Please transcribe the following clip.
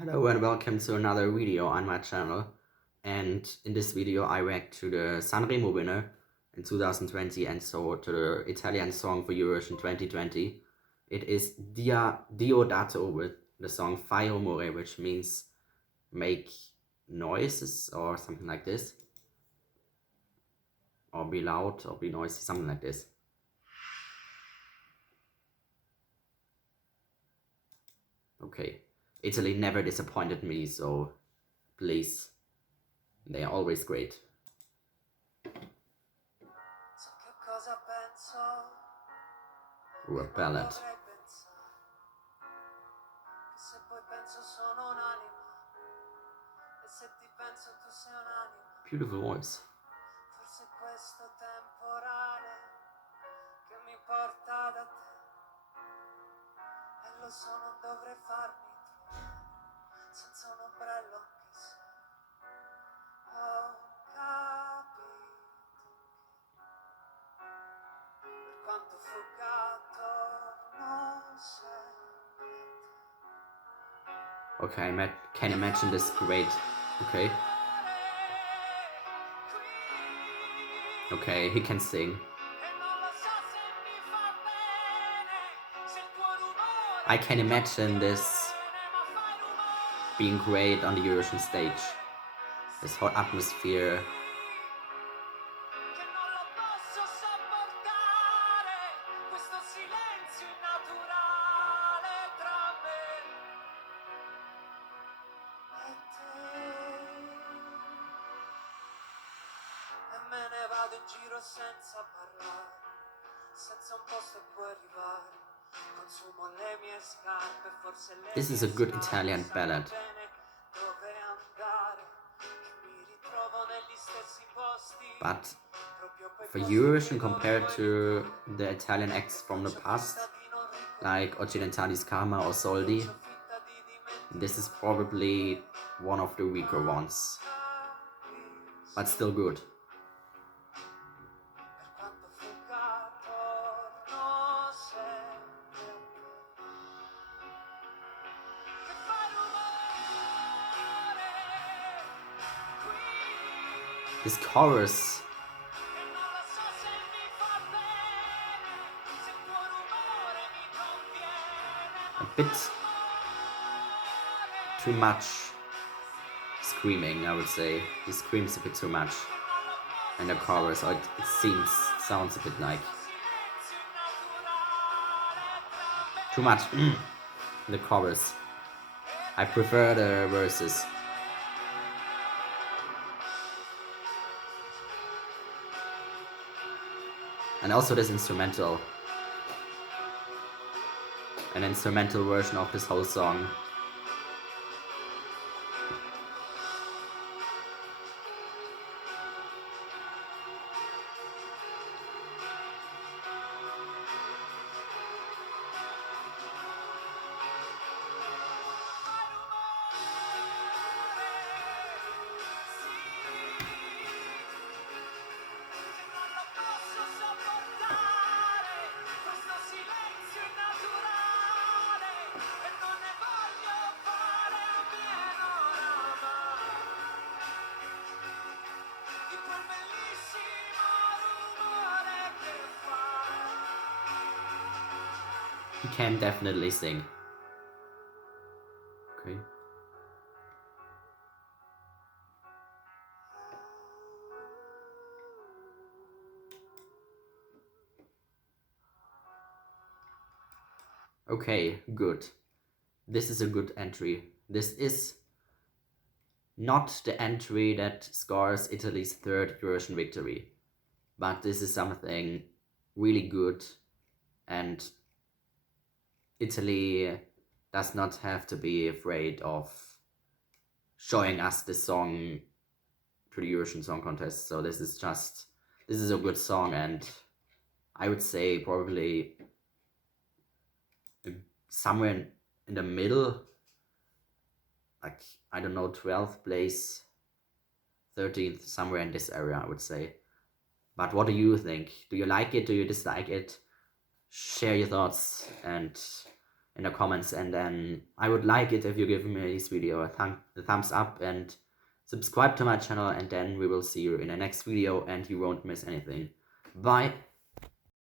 Hello and welcome to another video on my channel, and in this video I react to the San Remo winner in 2020 and so to the Italian song for Eurovision 2020. It is Diodato with the song Fai Rumore, which means make noises or something like this, or be loud or be noisy, something like this. Okay, Italy never disappointed me, so please, they are always great. A ballad. Beautiful voice. Okay, I can imagine this great. Okay. Okay, he can sing. I can imagine this being great on the Eurovision stage. This hot atmosphere. This is a good Italian ballad. But for Eurovision, compared to the Italian acts from the past, like Occidentali's Karma or Soldi, this is probably one of the weaker ones, but still good. This chorus, a bit too much screaming, I would say. He screams a bit too much in the chorus, or it sounds a bit like too much in the chorus. I prefer the verses. And also this instrumental. An instrumental version of this whole song. He can definitely sing. Okay. Okay, good. This is a good entry. This is not the entry that scores Italy's third Eurovision victory, but this is something really good, and Italy does not have to be afraid of showing us this song to the Eurovision Song Contest. So this is a good song, and I would say probably somewhere in the middle, like, I don't know, 12th place, 13th, somewhere in this area, I would say. But what do you think? Do you like it? Do you dislike it? Share your thoughts, and in the comments, and then I would like it if you give me this video a thumbs up and subscribe to my channel, and then we will see you in the next video and you won't miss anything. Bye!